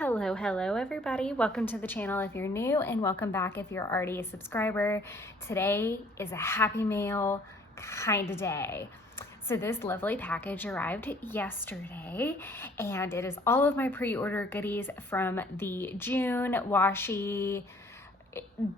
Hello everybody. Welcome to the channel if you're new, and welcome back if you're already a subscriber. Today is a happy mail kind of day. So this lovely package arrived yesterday, and it is all of my pre-order goodies from the June washi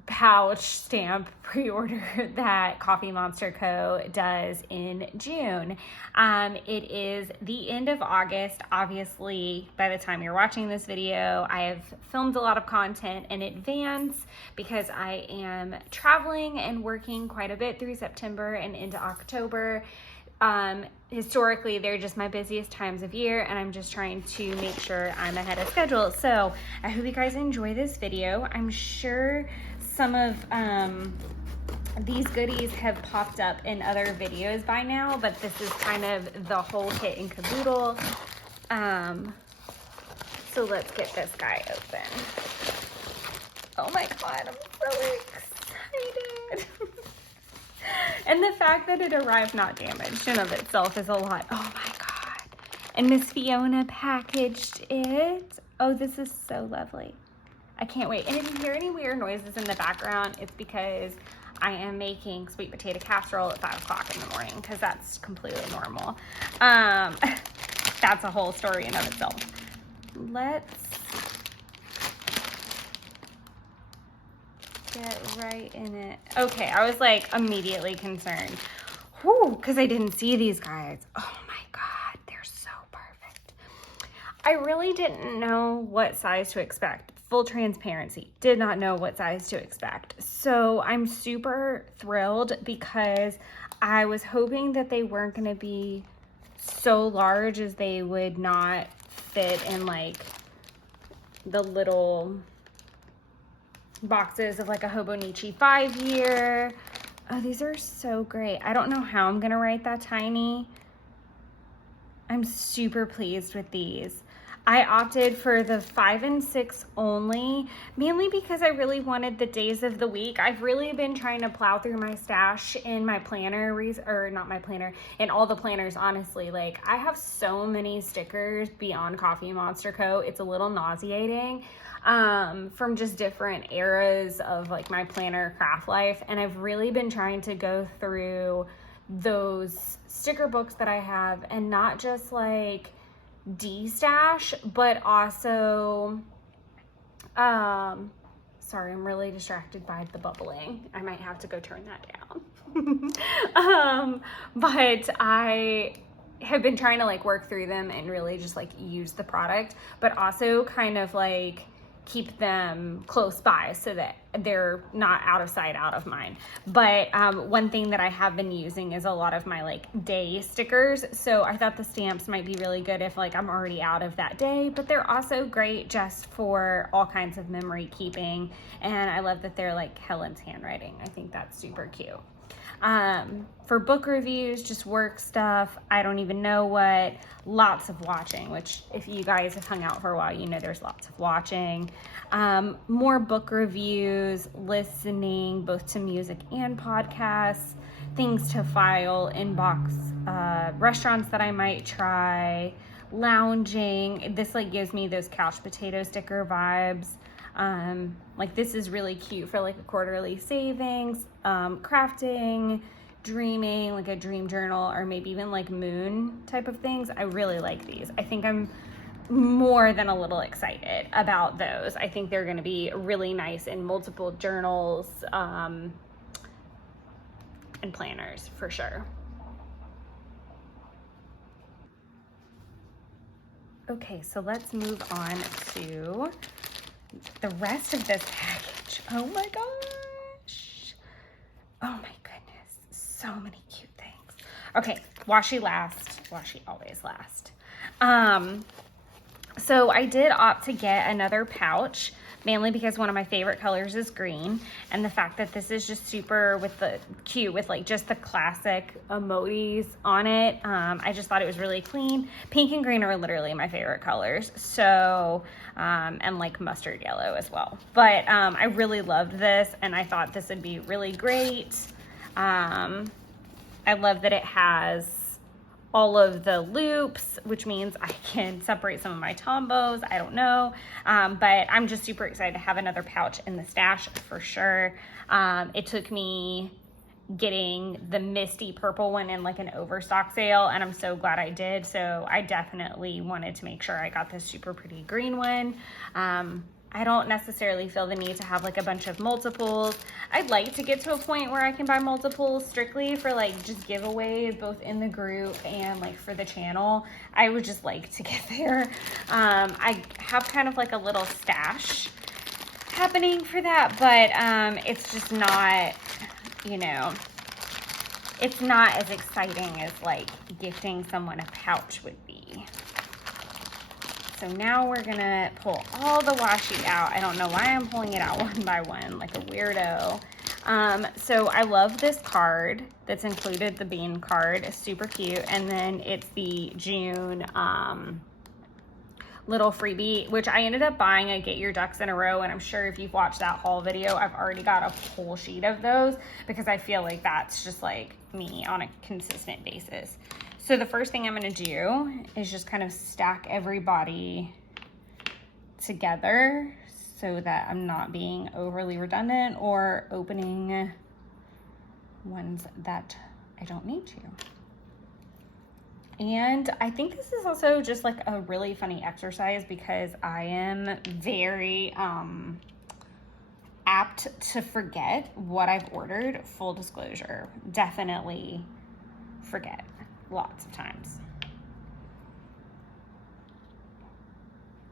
pouch stamp pre-order that Coffee Monster Co. does in June. It is the end of August. Obviously, by the time you're watching this video, I have filmed a lot of content in advance because I am traveling and working quite a bit through September and into October. Historically, they're just my busiest times of year, and I'm just trying to make sure I'm ahead of schedule. So I hope you guys enjoy this video. I'm sure some of these goodies have popped up in other videos by now, but this is kind of the whole kit and caboodle. So let's get this guy open. Oh my God, I'm so excited. And the fact that it arrived not damaged in of itself is a lot. Oh my God. And Miss Fiona packaged it. Oh, this is so lovely. I can't wait. And if you hear any weird noises in the background, it's because I am making sweet potato casserole at 5 o'clock in the morning, because that's completely normal. That's a whole story in of itself. Let's get right in it. Okay, I was like immediately concerned. Whew, because I didn't see these guys. Oh my God, they're so perfect. I really didn't know what size to expect. Full transparency, did not know what size to expect. So I'm super thrilled because I was hoping that they weren't going to be so large as they would not fit in like the little boxes of like a Hobonichi 5-year. Oh, these are so great. I don't know how I'm gonna write that tiny. I'm super pleased with these. I opted for the 5 and 6 only, mainly because I really wanted the days of the week. I've really been trying to plow through my stash in my planner, or not my planner, in all the planners, honestly. Like, I have so many stickers beyond Coffee Monster Co. It's a little nauseating, from just different eras of like my planner craft life. And I've really been trying to go through those sticker books that I have, and not just like de-stash, but also, sorry, I'm really distracted by the bubbling. I might have to go turn that down. But I have been trying to like work through them and really just like use the product, but also kind of like keep them close by so that they're not out of sight, out of mind. But one thing that I have been using is a lot of my like day stickers. So I thought the stamps might be really good if like I'm already out of that day, but they're also great just for all kinds of memory keeping. And I love that they're like Helen's handwriting. I think that's super cute. For book reviews, just work stuff, I don't even know what, lots of watching, which if you guys have hung out for a while, you know there's lots of watching. More book reviews, listening both to music and podcasts, things to file, inbox, restaurants that I might try, lounging. This like gives me those couch potato sticker vibes. Like this is really cute for like a quarterly savings, crafting, dreaming, like a dream journal, or maybe even like moon type of things. I really like these. I think I'm more than a little excited about those. I think they're going to be really nice in multiple journals, and planners for sure. Okay, so let's move on to the rest of this package. Oh my gosh. Oh my goodness. So many cute things. Okay, washi last. Washi always last. So I did opt to get another pouch, mainly because one of my favorite colors is green, and the fact that this is just super cute with like just the classic emojis on it. I just thought it was really clean. Pink and green are literally my favorite colors. So, and like mustard yellow as well. But I really loved this, and I thought this would be really great. I love that it has all of the loops, which means I can separate some of my Tombos. I don't know, but I'm just super excited to have another pouch in the stash for sure. It took me getting the misty purple one in like an overstock sale, and I'm so glad I did. So I definitely wanted to make sure I got this super pretty green one. I don't necessarily feel the need to have like a bunch of multiples. I'd like to get to a point where I can buy multiples strictly for like just giveaways, both in the group and like for the channel. I would just like to get there. I have kind of like a little stash happening for that, but it's just not, you know, it's not as exciting as like gifting someone a pouch would be. So now we're gonna pull all the washi out. I don't know why I'm pulling it out one by one like a weirdo. So I love this card that's included, the bean card. It's super cute. And then it's the June little freebie, which I ended up buying a Get Your Ducks in a Row, and I'm sure if you've watched that haul video, I've already got a whole sheet of those because I feel like that's just like me on a consistent basis. So the first thing I'm gonna do is just kind of stack everybody together so that I'm not being overly redundant or opening ones that I don't need to. And I think this is also just like a really funny exercise because I am very apt to forget what I've ordered. Full disclosure, definitely forget lots of times.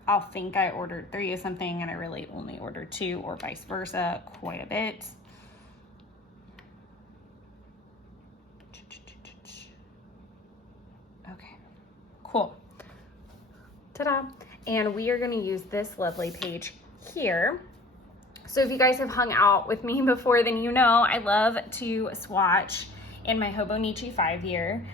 I'll think I ordered 3 of something and I really only ordered 2, or vice versa, quite a bit. Okay, cool. Ta-da. And we are going to use this lovely page here. So if you guys have hung out with me before, then you know I love to swatch in my Hobonichi 5-year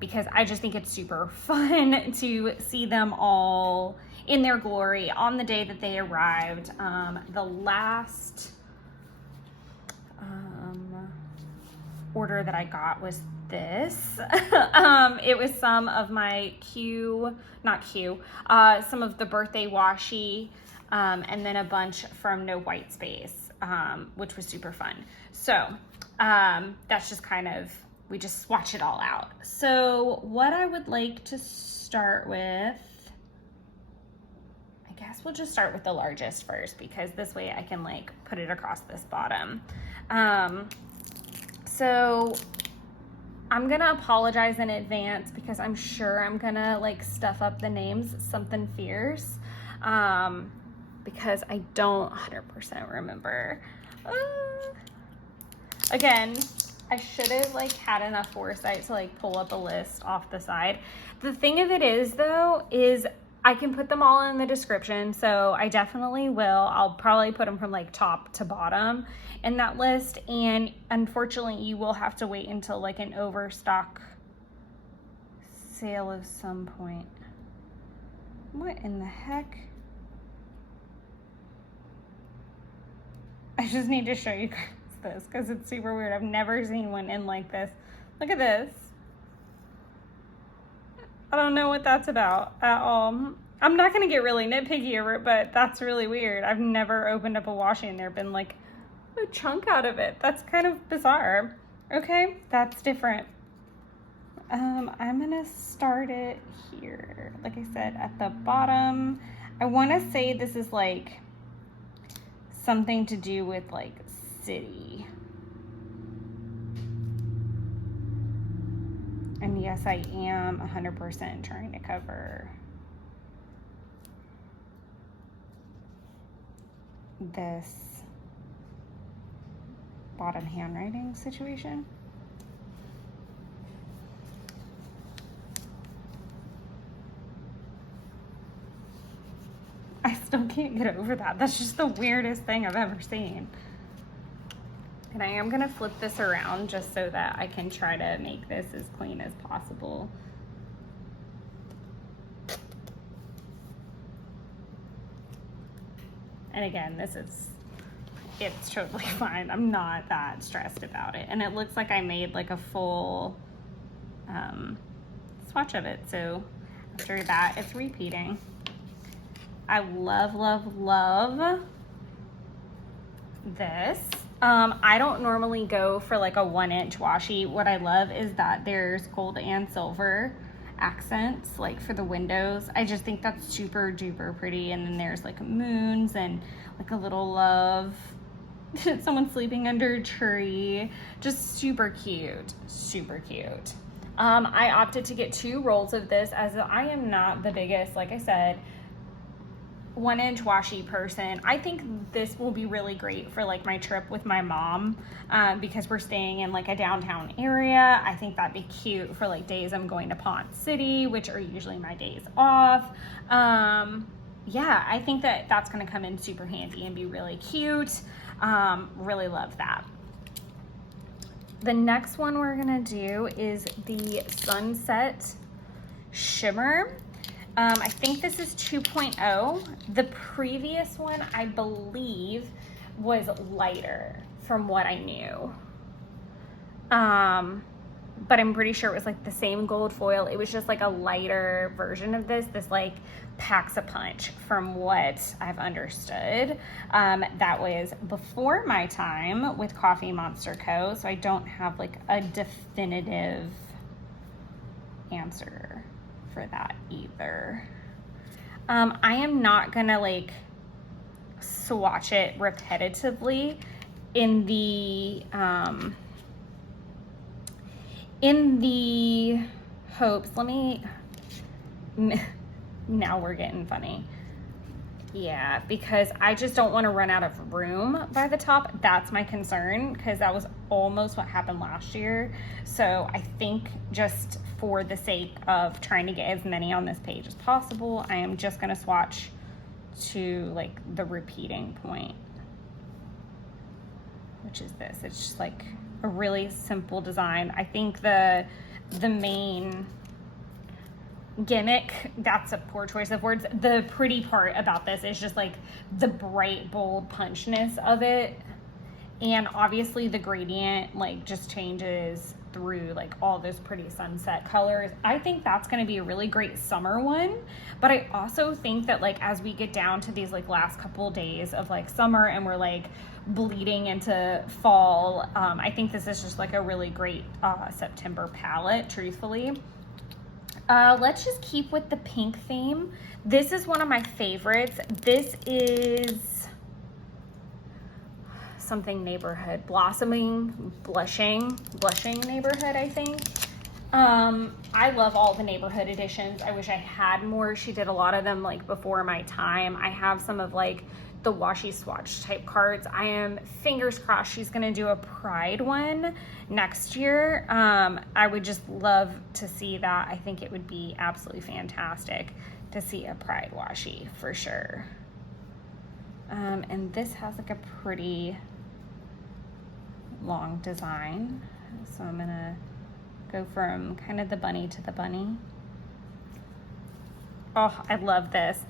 because I just think it's super fun to see them all in their glory on the day that they arrived. The last order that I got was this. It was some of my some of the birthday washi, and then a bunch from No White Space, which was super fun. So that's just kind of, we just swatch it all out. So what I would like to start with, I guess we'll just start with the largest first because this way I can like put it across this bottom. So I'm gonna apologize in advance because I'm sure I'm gonna like stuff up the names something fierce, because I don't 100% remember. Again, I should have like had enough foresight to like pull up a list off the side. The thing of it is though, is I can put them all in the description. So I definitely will. I'll probably put them from like top to bottom in that list. And unfortunately you will have to wait until like an overstock sale of some point. What in the heck? I just need to show you guys this because it's super weird. I've never seen one in like this. Look at this. I don't know what that's about at all. I'm not gonna get really nitpicky over it, but that's really weird. I've never opened up a washi and there been like a chunk out of it. That's kind of bizarre. Okay, that's different. I'm gonna start it here. Like I said, at the bottom. I wanna say this is like something to do with like city. And yes, I am 100% trying to cover this bottom handwriting situation. I still can't get over that. That's just the weirdest thing I've ever seen. And I am gonna flip this around just so that I can try to make this as clean as possible. And again, it's totally fine. I'm not that stressed about it. And it looks like I made like a full swatch of it. So after that, it's repeating. I love, love, love this. I don't normally go for like a 1-inch washi. What I love is that there's gold and silver accents like for the windows. I just think that's super duper pretty. And then there's like moons and like a little love. Someone sleeping under a tree. Just super cute, super cute. I opted to get 2 rolls of this as I am not the biggest, like I said, 1-inch washi person. I think this will be really great for like my trip with my mom, because we're staying in like a downtown area. I think that'd be cute for like days I'm going to Pond City, which are usually my days off. Yeah, I think that that's going to come in super handy and be really cute. Really love that. The next one we're going to do is the Sunset Shimmer. I think this is 2.0. The previous one, I believe, was lighter from what I knew. But I'm pretty sure it was like the same gold foil. It was just like a lighter version of this. This like packs a punch from what I've understood. That was before my time with Coffee Monster Co. So I don't have like a definitive answer for that either. I am not gonna like swatch it repetitively in the hopes, now we're getting funny. Yeah, because I just don't want to run out of room by the top. That's my concern, because that was almost what happened last year. So I think just for the sake of trying to get as many on this page as possible, I am just going to swatch to like the repeating point, which is this. It's just like a really simple design. I think the main gimmick, that's a poor choice of words. The pretty part about this is just like the bright, bold punchness of it. And obviously the gradient like just changes through like all those pretty sunset colors. I think that's going to be a really great summer one. But I also think that like as we get down to these like last couple days of like summer and we're like bleeding into fall, I think this is just like a really great September palette, truthfully. Let's just keep with the pink theme. This is one of my favorites. This is something neighborhood, blushing neighborhood, I think. I love all the neighborhood editions. I wish I had more. She did a lot of them like before my time. I have some of like the washi swatch type cards. I am fingers crossed she's gonna do a Pride one next year. I would just love to see that. I think it would be absolutely fantastic to see a Pride washi for sure. And this has like a pretty long design. So I'm gonna go from kind of the bunny to the bunny. Oh, I love this.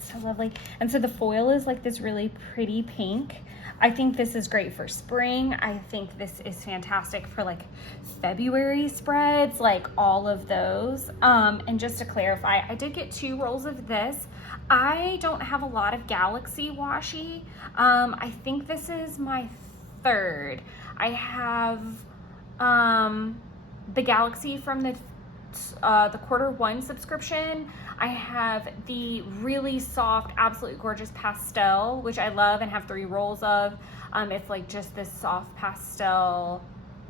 So lovely. And so the foil is like this really pretty pink. I think this is great for spring. I think this is fantastic for like February spreads, like all of those. And just to clarify, I did get 2 rolls of this. I don't have a lot of Galaxy washi. I think this is my 3rd. I have the Galaxy from the Q1 subscription. I have the really soft, absolutely gorgeous pastel, which I love and have 3 rolls of. It's like just this soft pastel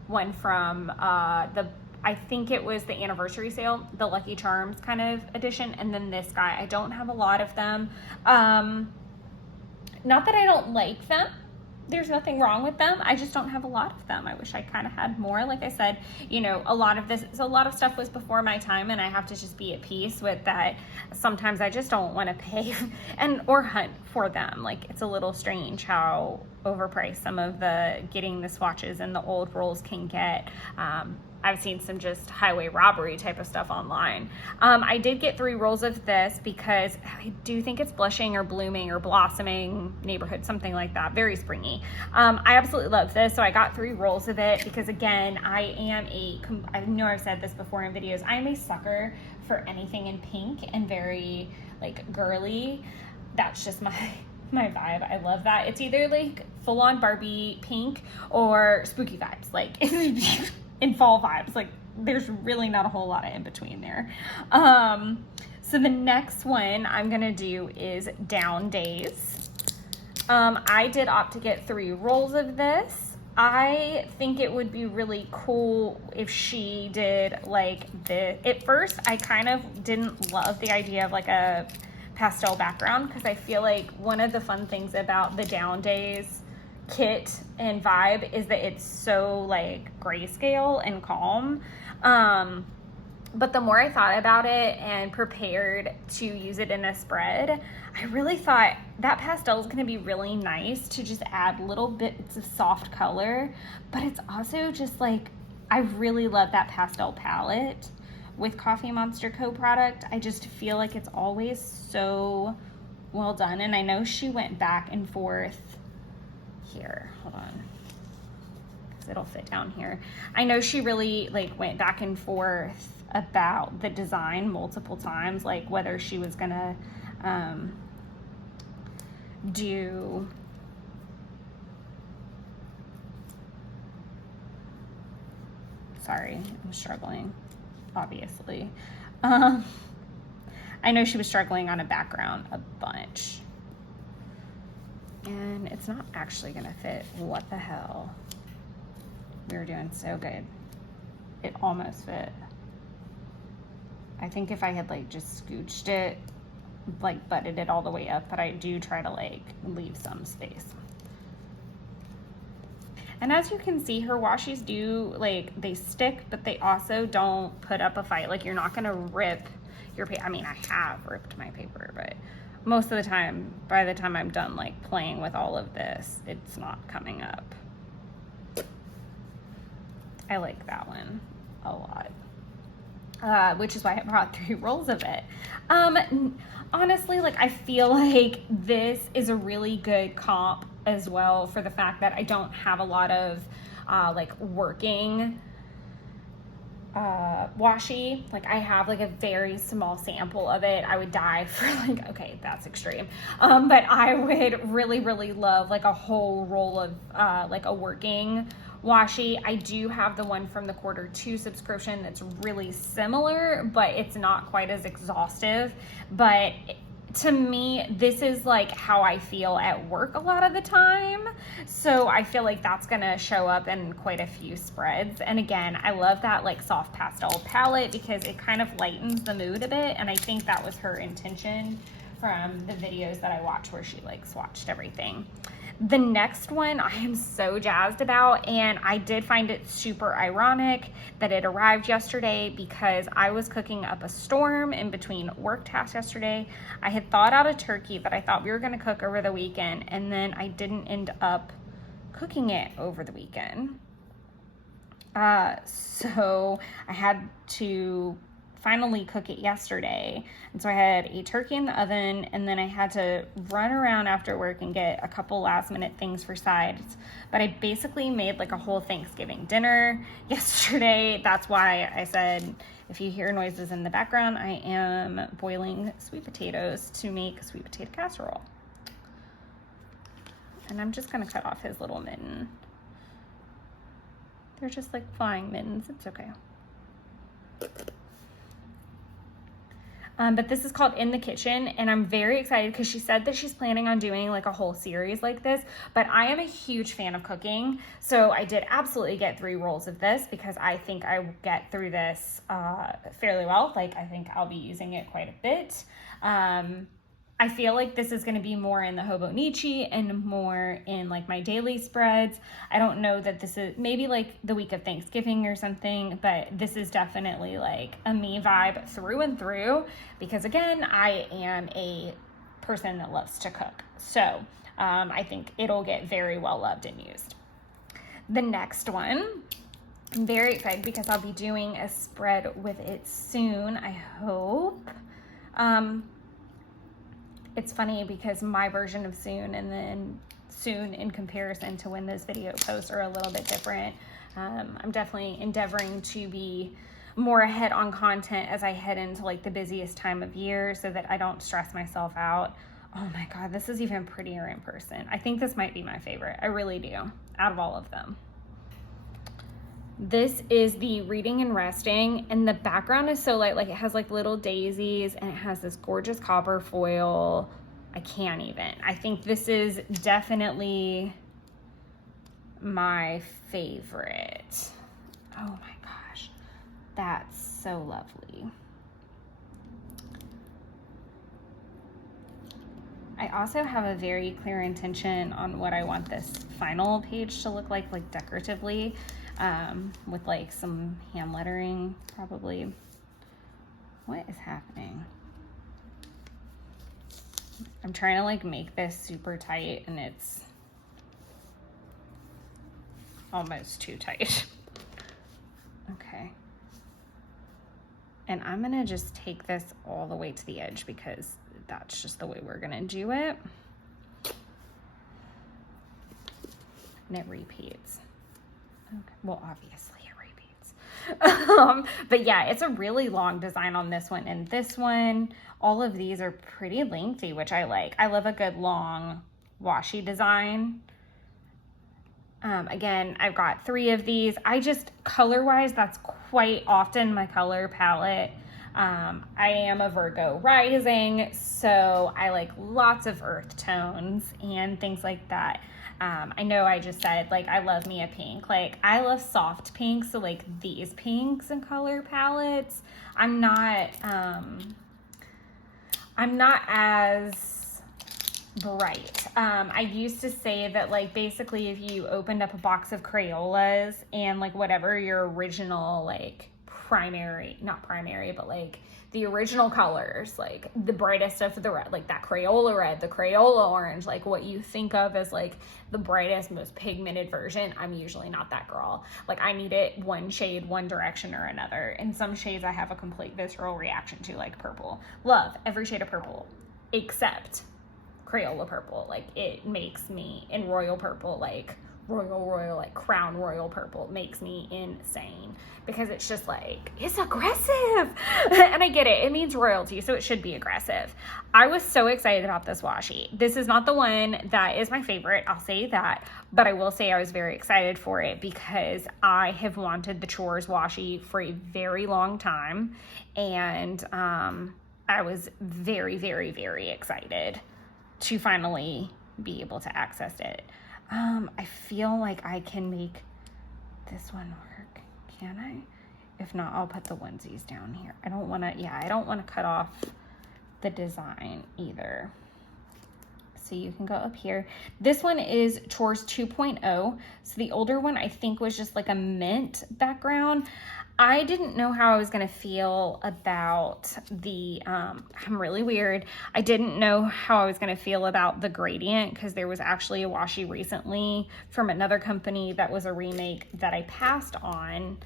one from I think it was the anniversary sale, the Lucky Charms kind of edition. And then this guy, I don't have a lot of them. Not that I don't like them. There's nothing wrong with them. I just don't have a lot of them. I wish I kind of had more. Like I said, you know, a lot of stuff was before my time, and I have to just be at peace with that. Sometimes I just don't want to pay or hunt for them. Like, it's a little strange how overpriced some of the getting the swatches and the old rolls can get. I've seen some just highway robbery type of stuff online. I did get 3 rolls of this because I do think it's blushing or blooming or blossoming neighborhood, something like that, very springy. I absolutely love this, so I got 3 rolls of it because, again, I know I've said this before in videos, I am a sucker for anything in pink and very like girly. That's just my vibe. I love that. It's either like full-on Barbie pink or spooky vibes, like in fall vibes. Like there's really not a whole lot of in between there. So the next one I'm gonna do is Down Days. I did opt to get 3 rolls of this. I think it would be really cool if she did like this. At first, I kind of didn't love the idea of like a pastel background because I feel like one of the fun things about the Down Days kit and vibe is that it's so like grayscale and calm. But the more I thought about it and prepared to use it in a spread, I really thought that pastel is going to be really nice to just add little bits of soft color. But it's also just like, I really love that pastel palette with Coffee Monster Co. product. I just feel like it's always so well done. And I know she went back and forth here. Hold on, because it'll fit down here. I know she really like went back and forth about the design multiple times, like whether she was gonna do sorry, I'm struggling, obviously. I know she was struggling on a background a bunch, and it's not actually gonna fit. What the hell? We were doing so good. It almost fit. I think if I had like just scooched it, like butted it all the way up, but I do try to like leave some space. And as you can see, her washies do like, they stick, but they also don't put up a fight. Like you're not gonna rip your paper. I mean, I have ripped my paper, but most of the time, by the time I'm done like playing with all of this, it's not coming up. I like that one a lot. Which is why I brought 3 rolls of it. Honestly, like I feel like this is a really good comp as well for the fact that I don't have a lot of like working washi. Like I have like a very small sample of it. I would die for like, okay, that's extreme. But I would really, really love like a whole roll of like a working washi. I do have the one from the Q2 subscription that's really similar, but it's not quite as exhaustive. But to me, this is like how I feel at work a lot of the time. So I feel like that's gonna show up in quite a few spreads. And again, I love that like soft pastel palette because it kind of lightens the mood a bit. And I think that was her intention from the videos that I watched where she like swatched everything. The next one I am so jazzed about, and I did find it super ironic that it arrived yesterday because I was cooking up a storm in between work tasks yesterday. I had thawed out a turkey that I thought we were going to cook over the weekend, and then I didn't end up cooking it over the weekend. So I had to finally cook it yesterday. And so I had a turkey in the oven, and then I had to run around after work and get a couple last minute things for sides. But I basically made like a whole Thanksgiving dinner yesterday. That's why I said, if you hear noises in the background, I am boiling sweet potatoes to make sweet potato casserole. And I'm just gonna cut off his little mitten. They're just like flying mittens, it's okay. But this is called In the Kitchen, and I'm very excited because she said that she's planning on doing like a whole series like this, but I am a huge fan of cooking, so I did absolutely get 3 rolls of this because I think I will get through this fairly well. Like I think I'll be using it quite a bit. I feel like this is going to be more in the Hobonichi and more in like my daily spreads. I don't know that this is maybe like the week of Thanksgiving or something, but this is definitely like a me vibe through and through because again, I am a person that loves to cook. So I think it'll get very well loved and used. The next one I'm very excited because I'll be doing a spread with it soon, I hope. It's funny because my version of soon and then soon in comparison to when this video posts are a little bit different. I'm definitely endeavoring to be more ahead on content as I head into like the busiest time of year so that I don't stress myself out. Oh my God, this is even prettier in person. I think this might be my favorite. I really do, out of all of them. This is the Reading and Resting, and the background is so light, like it has like little daisies and it has this gorgeous copper foil. I can't even. I think this is definitely my favorite. Oh my gosh, that's so lovely. I also have a very clear intention on what I want this final page to look like decoratively. With like some hand lettering probably. What is happening? I'm trying to like make this super tight and it's almost too tight. Okay. And I'm gonna just take this all the way to the edge because that's just the way we're gonna do it. And it repeats. Okay. Well, obviously it repeats. But yeah, it's a really long design on this one. And this one, all of these are pretty lengthy, which I like. I love a good long washi design. Again, I've got 3 of these. I just, color-wise, that's quite often my color palette. I am a Virgo rising, so I like lots of earth tones and things like that. I know I just said, like, I love me a pink. Like, I love soft pinks, so, like, these pinks and color palettes. I'm not as bright. I used to say that, like, basically if you opened up a box of Crayolas and, like, whatever your original, like, not primary, but, like, the original colors, like the brightest of the red, like that Crayola red, the Crayola orange, like what you think of as like the brightest, most pigmented version. I'm usually not that girl. Like I need it one shade, one direction or another. In some shades I have a complete visceral reaction to, like purple. Love every shade of purple except Crayola purple. Like it makes me, in royal purple, like royal, like crown royal purple, makes me insane because it's just like, it's aggressive. And I get it. It means royalty, so it should be aggressive. I was so excited about this washi. This is not the one that is my favorite, I'll say that, but I will say I was very excited for it because I have wanted the Chores washi for a very long time. And I was very, very, very excited to finally be able to access it. I feel like I can make this one work. Can I? If not, I'll put the onesies down here. I don't want to cut off the design either. So you can go up here. This one is Chores 2.0. So the older one I think was just like a mint background. I didn't know how I was going to feel about the, I'm really weird. I didn't know how I was going to feel about the gradient because there was actually a washi recently from another company that was a remake that I passed on,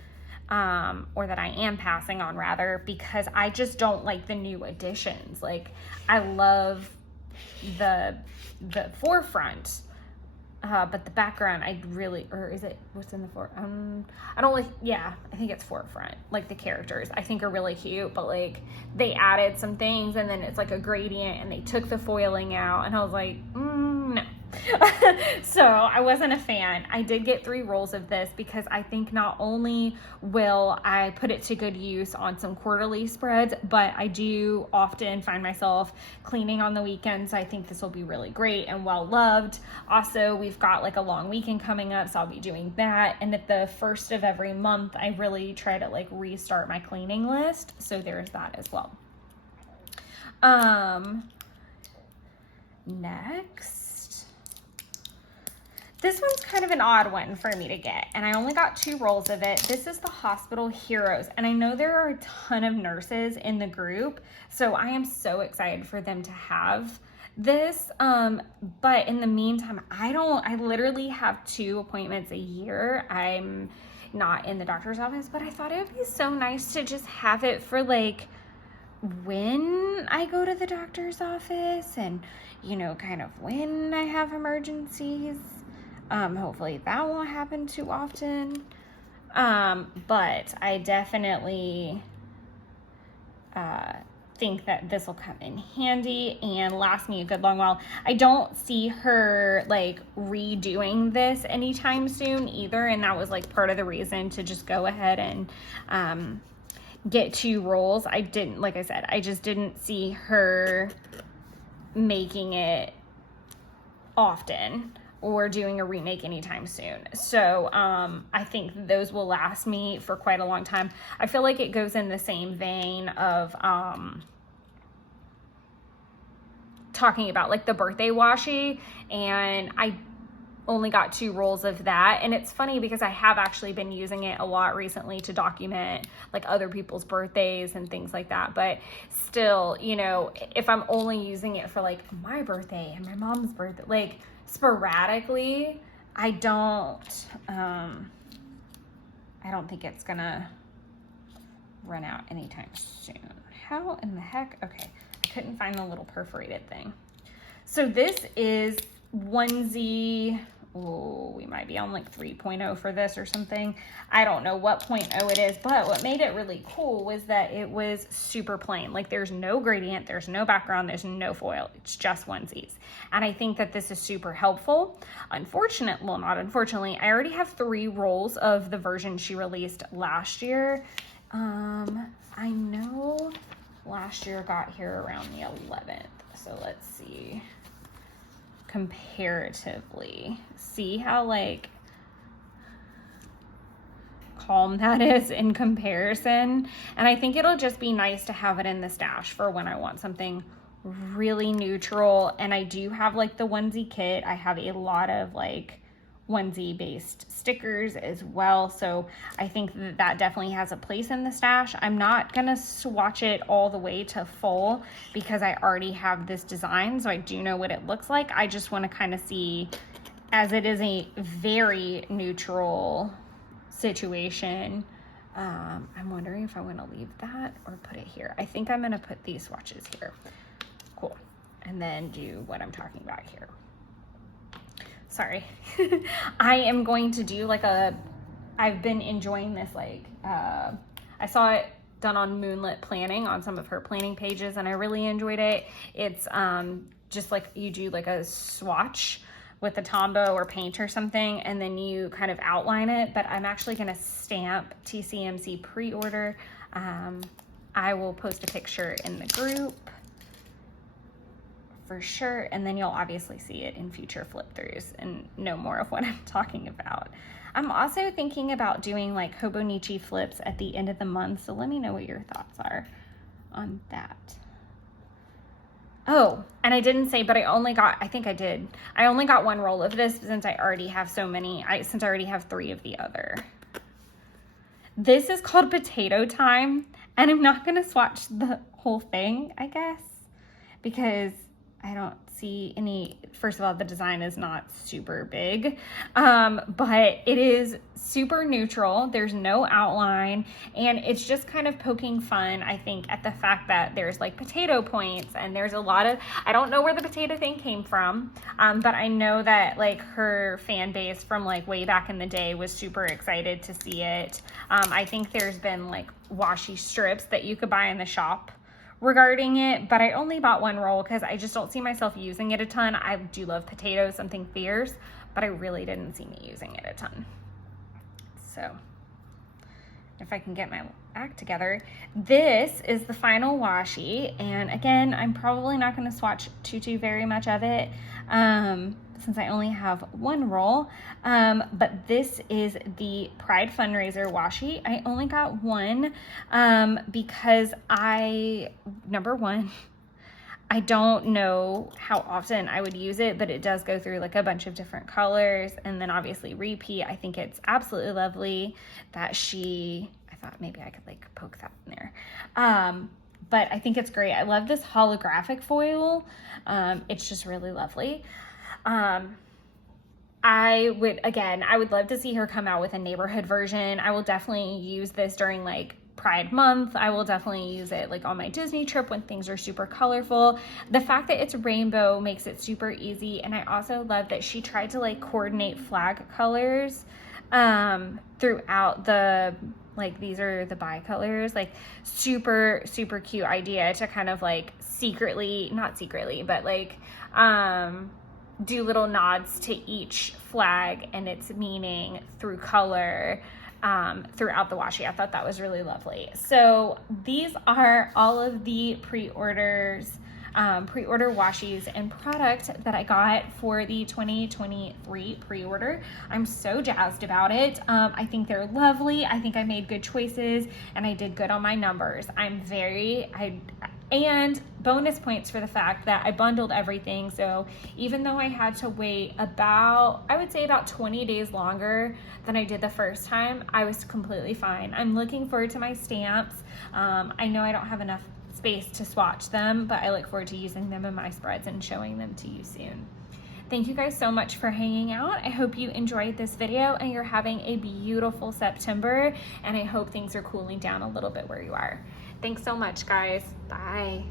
or that I am passing on rather, because I just don't like the new additions. Like I love the forefront. But the background, or is it, what's in the forefront? I don't like, yeah, I think it's forefront. Like the characters, I think are really cute, but like they added some things and then it's like a gradient and they took the foiling out and I was like, no. So I wasn't a fan. I did get 3 rolls of this because I think not only will I put it to good use on some quarterly spreads, but I do often find myself cleaning on the weekends. I think this will be really great and well loved. Also, we've got like a long weekend coming up, so I'll be doing that. And at the first of every month, I really try to like restart my cleaning list. So there's that as well. Next. This one's kind of an odd one for me to get, and I only got 2 rolls of it. This is the Hospital Heroes, and I know there are a ton of nurses in the group, so I am so excited for them to have this. But in the meantime, I literally have 2 appointments a year. I'm not in the doctor's office, but I thought it would be so nice to just have it for like when I go to the doctor's office and, you know, kind of when I have emergencies. Hopefully that won't happen too often. But I definitely think that this will come in handy and last me a good long while. I don't see her like redoing this anytime soon either, and that was like part of the reason to just go ahead and get 2 rolls. I didn't, like I said, I just didn't see her making it often or doing a remake anytime soon. So I think those will last me for quite a long time. I feel like it goes in the same vein of talking about like the birthday washi, and I only got 2 rolls of that. And it's funny because I have actually been using it a lot recently to document like other people's birthdays and things like that. But still, you know, if I'm only using it for like my birthday and my mom's birthday, like sporadically, I don't think it's gonna run out anytime soon. How in the heck? Okay, I couldn't find the little perforated thing. So this is onesie. Oh, we might be on like 3.0 for this or something. I don't know what 0.0 it is, but what made it really cool was that it was super plain. Like there's no gradient, there's no background, there's no foil. It's just onesies. And I think that this is super helpful. Well, not unfortunately, I already have 3 rolls of the version she released last year. I know last year got here around the 11th. So let's see. Comparatively, see how like calm that is in comparison. And I think it'll just be nice to have it in the stash for when I want something really neutral. And I do have like the onesie kit. I have a lot of like onesie based stickers as well, so I think that definitely has a place in the stash. I'm not gonna swatch it all the way to full because I already have this design, so I do know what it looks like. I just want to kind of see, as it is a very neutral situation. I'm wondering if I want to leave that or put it here. I think I'm gonna put these swatches here. Cool. And then do what I'm talking about here. Sorry. I am going to do like I've been enjoying this, like, I saw it done on Moonlit Planning on some of her planning pages and I really enjoyed it. It's just like you do like a swatch with a Tombow or paint or something, and then you kind of outline it, but I'm actually gonna stamp TCMC Preorder. I will post a picture in the group for sure, and then you'll obviously see it in future flip throughs and know more of what I'm talking about. I'm also thinking about doing like Hobonichi flips at the end of the month, so let me know what your thoughts are on that. Oh, and I didn't say, but I only got 1 roll of this since I already have since I already have 3 of the other. This is called Potato Time, and I'm not gonna swatch the whole thing, I guess, because I don't see any. First of all, the design is not super big, but it is super neutral. There's no outline, and it's just kind of poking fun, I think, at the fact that there's like potato points, and there's a lot of, I don't know where the potato thing came from, but I know that like her fan base from like way back in the day was super excited to see it. I think there's been like washi strips that you could buy in the shop regarding it, but I only bought 1 roll because I just don't see myself using it a ton. I do love potatoes, something fierce, but I really didn't see me using it a ton. So if I can get my act together, this is the final washi, and again, I'm probably not going to swatch too very much of it since I only have 1 roll, but this is the Pride Fundraiser washi. I only got 1 because number 1, I don't know how often I would use it, but it does go through like a bunch of different colors, and then obviously repeat. I think it's absolutely lovely that I thought maybe I could like poke that in there. But I think it's great. I love this holographic foil. It's just really lovely. I would love to see her come out with a neighborhood version. I will definitely use this during like Pride Month. I will definitely use it like on my Disney trip when things are super colorful. The fact that it's rainbow makes it super easy. And I also love that she tried to like coordinate flag colors throughout the, like, these are the bi-colors, like super, super cute idea to kind of like not secretly, but like, do little nods to each flag and its meaning through color throughout the washi. I thought that was really lovely. So these are all of the pre-order washis and product that I got for the 2023 pre-order. I'm so jazzed about it. I think they're lovely. I think I made good choices and I did good on my numbers. And bonus points for the fact that I bundled everything. So even though I had to wait I would say about 20 days longer than I did the first time, I was completely fine. I'm looking forward to my stamps. I know I don't have enough space to swatch them, but I look forward to using them in my spreads and showing them to you soon. Thank you guys so much for hanging out. I hope you enjoyed this video and you're having a beautiful September, and I hope things are cooling down a little bit where you are. Thanks so much, guys. Bye.